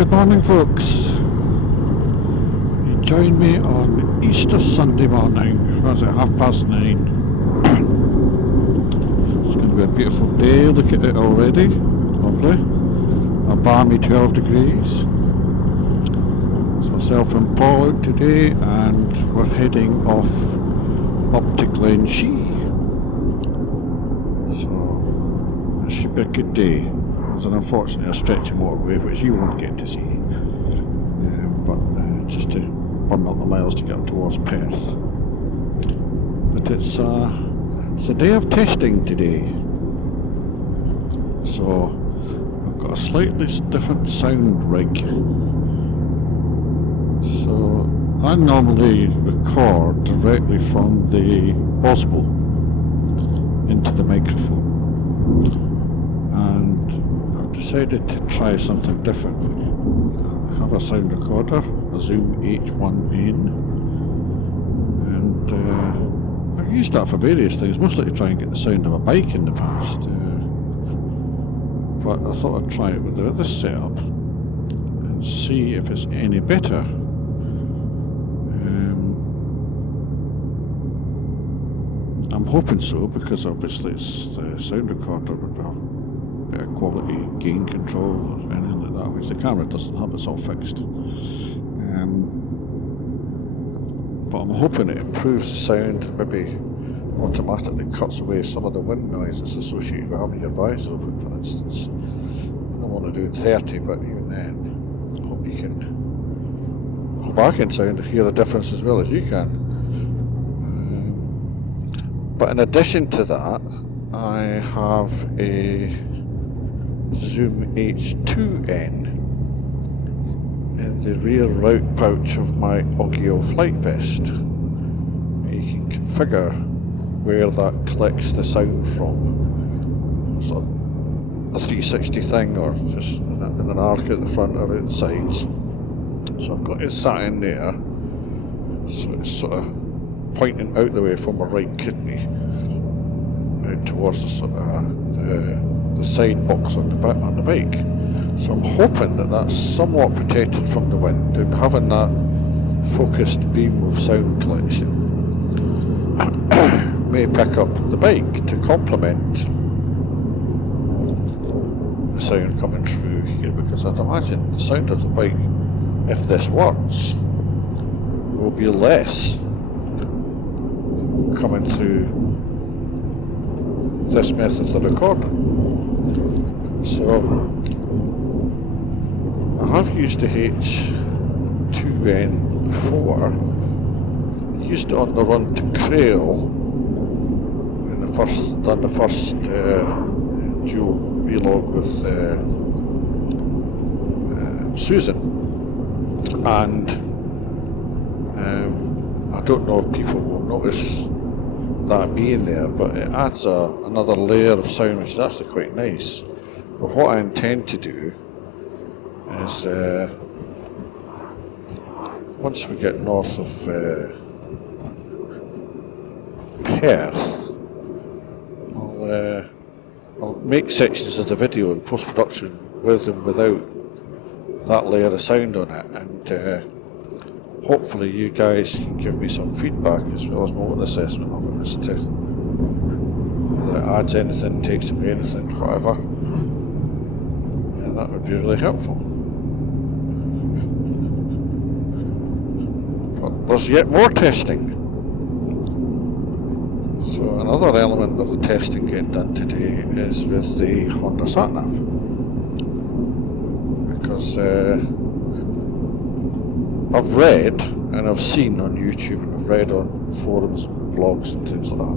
Good morning, folks. You join me on Easter Sunday morning. What's it, 9:30? It's going to be a beautiful day. Look at it already. Lovely. A balmy 12 degrees. It's myself and Paul out today, and we're heading off up to Glen Shee. So it should be a good day. There's an unfortunately a stretch of motorway which you won't get to see, but just to burn up the miles to get up towards Perth. But it's a day of testing today, so I've got a slightly different sound rig. So I normally record directly from the Osmo into the microphone, and I've decided to try something different. I have a sound recorder, a Zoom H1N, and I've used that for various things, mostly to try and get the sound of a bike in the past, but I thought I'd try it with this setup and see if it's any better. I'm hoping so, because obviously it's the sound recorder would have better quality gain control or anything like that, which the camera doesn't have. It's all fixed. But I'm hoping it improves the sound, maybe automatically cuts away some of the wind noise that's associated with having your visor open, for instance. I don't want to do 30, but even then, I hope I can hear the difference as well as you can. But in addition to that, I have a Zoom H2N in the rear route pouch of my Ogio flight vest. You can configure where that collects the sound from. It's a 360 thing, or just in an arc at the front or at the sides. So I've got it sat in there, so it's sort of pointing out the way from my right kidney out towards the side box on the bike. So I'm hoping that that's somewhat protected from the wind, and having that focused beam of sound collection may pick up the bike to complement the sound coming through here, because I'd imagine the sound of the bike, if this works, will be less coming through this method of recording. So I have used the H2N before. Used it on the run to Crail in the first dual vlog with Susan, and I don't know if people will notice that being there, but it adds another layer of sound, which is actually quite nice. But what I intend to do is, once we get north of Perth, I'll make sections of the video in post-production with and without that layer of sound on it, and hopefully you guys can give me some feedback as well as more assessment of it as to whether it adds anything, takes away anything, whatever. And that would be really helpful. But there's yet more testing. So another element of the testing getting done today is with the Honda SatNav. Because I've read and I've seen on YouTube and I've read on forums and blogs and things like that,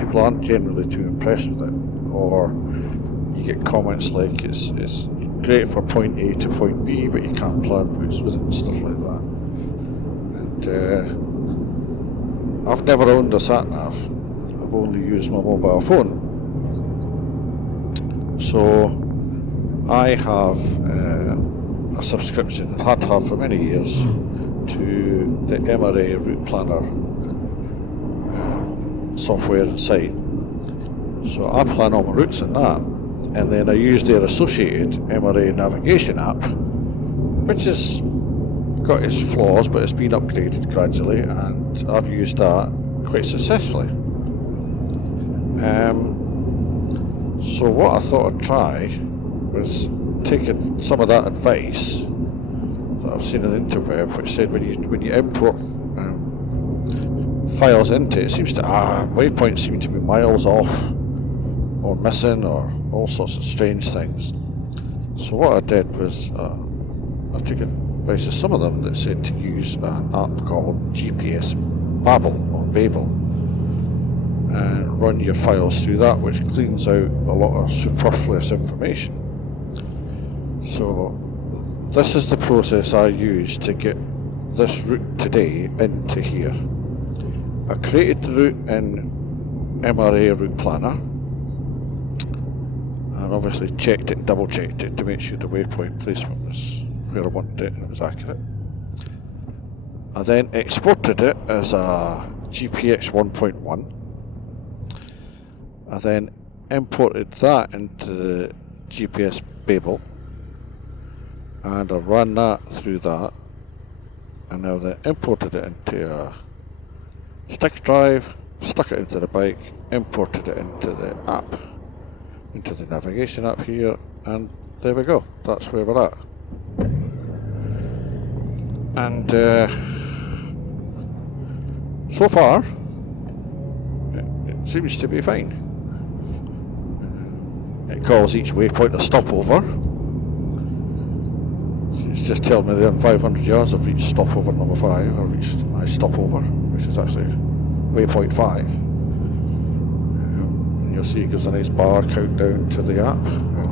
people aren't generally too impressed with it, or you get comments like it's great for point A to point B, but you can't plan routes with it and stuff like that. And I've never owned a SatNav. I've only used my mobile phone. So I have a subscription, and had for many years, to the MRA route planner software and site. So I plan all my routes in that, and then I use their associated MRA navigation app which has got its flaws, but it's been upgraded gradually, and I've used that quite successfully. So what I thought I'd try was take some of that advice that I've seen on the interweb, which said when you import files into it, it seems to waypoints seem to be miles off or missing or all sorts of strange things. So what I did was I took advice of some of them that said to use an app called GPS Babel and run your files through that, which cleans out a lot of superfluous information. So this is the process I used to get this route today into here. I created the route in MRA Route Planner, and obviously checked it and double checked it to make sure the waypoint placement was where I wanted it and it was accurate. I then exported it as a GPX 1.1. I then imported that into the GPS Babel, and I ran that through that, and now then imported it into a stick drive, stuck it into the bike, imported it into the app, into the navigation app here, and there we go. That's where we're at. And so far, it seems to be fine. It calls each waypoint a stopover. It's just telling me that in 500 yards I've reached stopover number 5. I've reached my stopover, which is actually waypoint 5. And you'll see it gives a nice bar countdown to the app,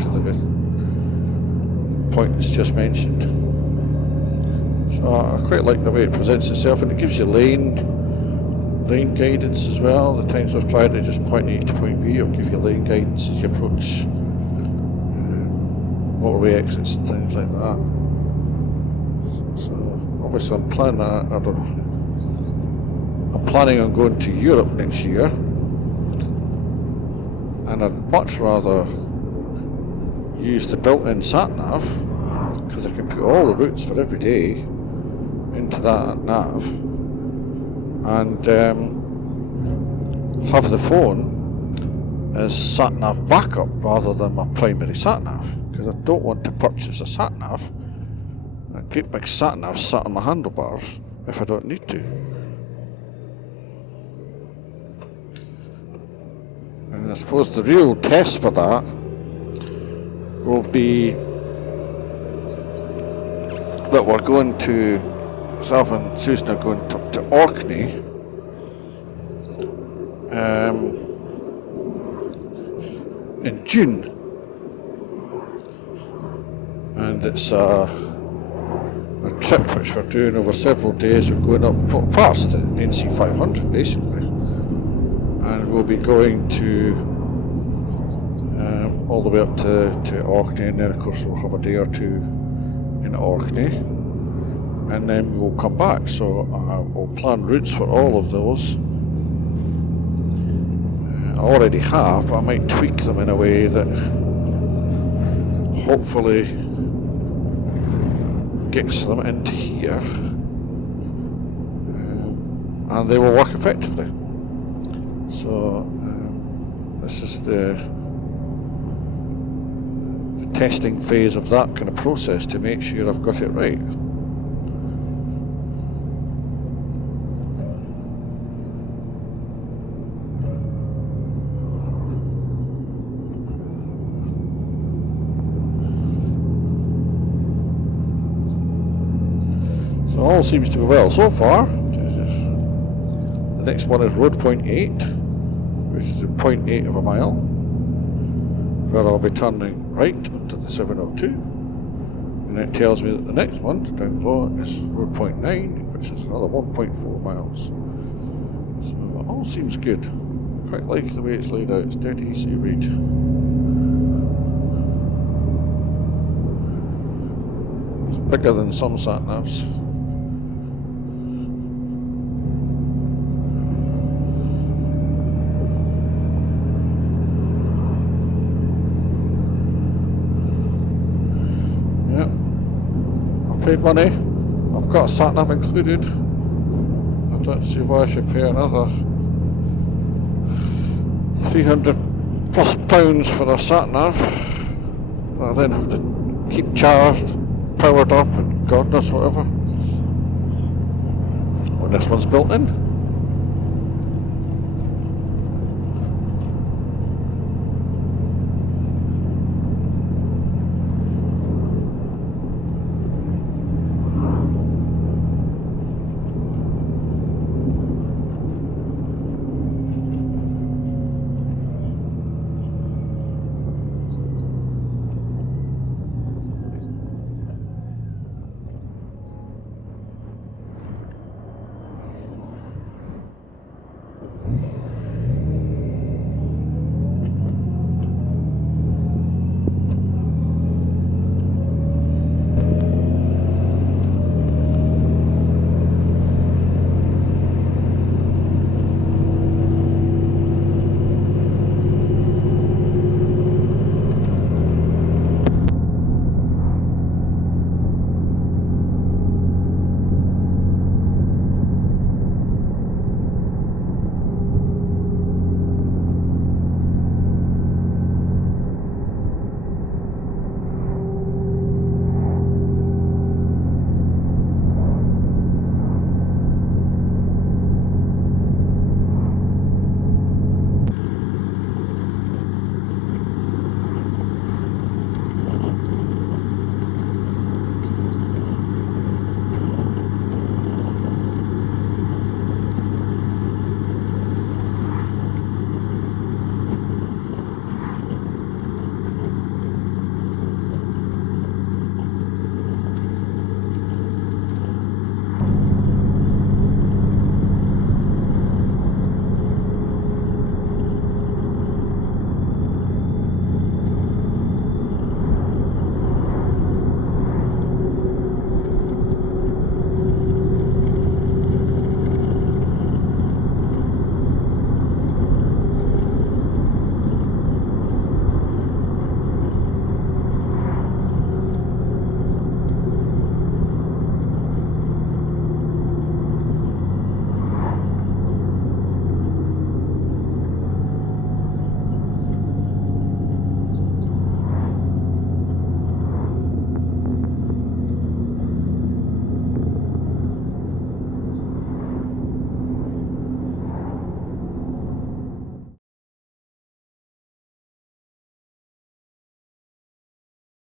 to the point it's just mentioned. So I quite like the way it presents itself, and it gives you lane guidance as well. The times I've tried it, just point A to point B, it'll give you lane guidance as you approach motorway exits and things like that. So obviously I'm planning on going to Europe next year, and I'd much rather use the built-in SatNav, because I can put all the routes for every day into that nav and have the phone as SatNav backup rather than my primary SatNav, because I don't want to purchase a SatNav, a great big SatNav sat on my handlebars if I don't need to. And I suppose the real test for that will be that we're going to, myself and Susan are going to Orkney in June, and it's a trip which we're doing over several days. We're going up past the NC 500 basically, and we'll be going to all the way up to Orkney, and then of course we'll have a day or two in Orkney, and then we'll come back. So we'll plan routes for all of those. I already have, but I might tweak them in a way that hopefully gets them into here, and they will work effectively. So this is the testing phase of that kind of process to make sure I've got it right. So all seems to be well so far. The next one is road point 8, which is at 0.8 of a mile, where I'll be turning right onto the 702, and it tells me that the next one down below is road point 9, which is another 1.4 miles. So it all seems good. I quite like the way it's laid out. It's dead easy to read. It's bigger than some SatNavs. paid money. I've got a SatNav included. I don't see why I should pay another £300 plus for a SatNav. I then have to keep charged, powered up, and God knows whatever. When this one's built in.